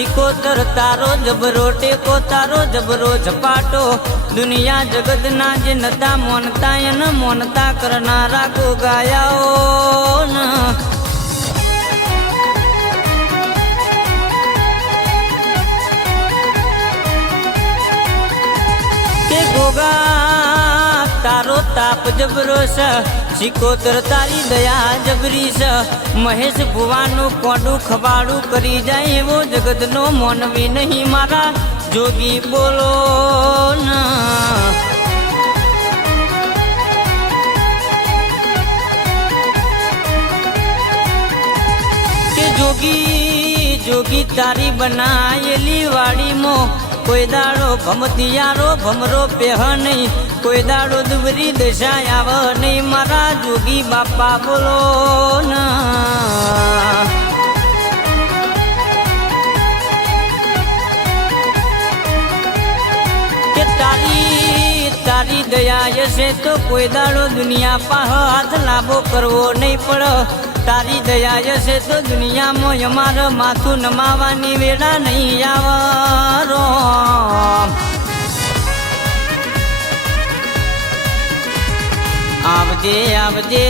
सिकोतर तारो जबरो टेको तारो जबरो झपाटो दुनिया जगत ना जे नता मोनता न मोनता करनारा को गायाओ न के गोगा तारो ताप जबरो स सिकोतर तारी दया जबरी स महेश भुवानु कोडू खबाड़ू करी जाए वो जगत नो मोनवी नहीं मारा जोगी बोलो न के जोगी जोगी तारी बनायेली वाड़ी मो कोई दाड़ो भमतियारो भमरो पेह नहीं कोई दाड़ो दुबरी दशा आव नहीं मारा जोगी बापा बोलो न के तारी दया से तो कोई दाड़ो दुनिया पा हाथ लाभो करवो नहीं पड़ो तारी दया से तो दुनिया में हमार माथू नमावानी वेड़ा नहीं आवरो आवजे आवजे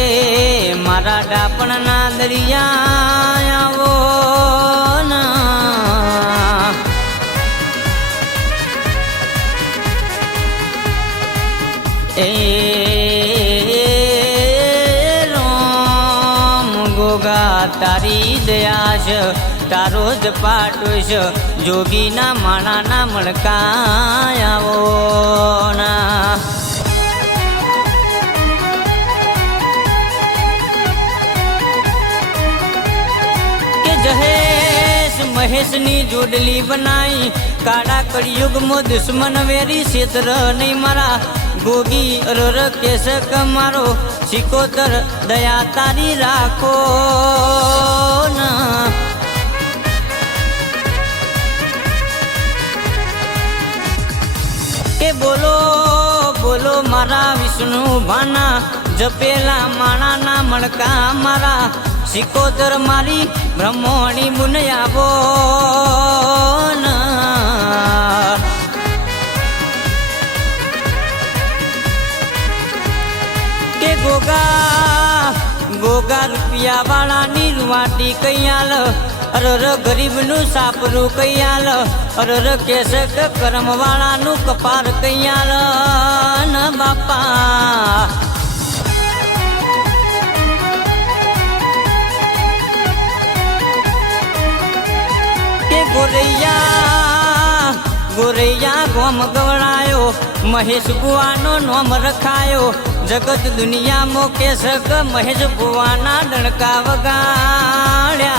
मारा डापण ना दरिया आवो ना गोगा तारी दयाश तारो ज पाटोश जोगी ना माना ना मणकायावो ना के जहेश महेश नी जोडली बनाई काड़ा कड़युग मो दुश्मन वेरी क्षेत्र नहीं मरा गोगी अरर केस कमारो सिकोतर दया तारी राखो न के बोलो बोलो मारा विष्णु भाना जपेला माना ना मणका मारा सिकोतर मारी ब्रह्मणी बुनयावो न के गोगा गोगा रुपया वाला नी रुवाटी कयाल अरर गरीब नु सापरू कयाल अरर केसक कर्म वाला नु कपार कयाल न बापा के गोरैया गोरैया गोम गवड़ायो महेश बुआनो नोम रखायो जगत दुनिया मो केसक महेश बुआना डणका वगाड़्या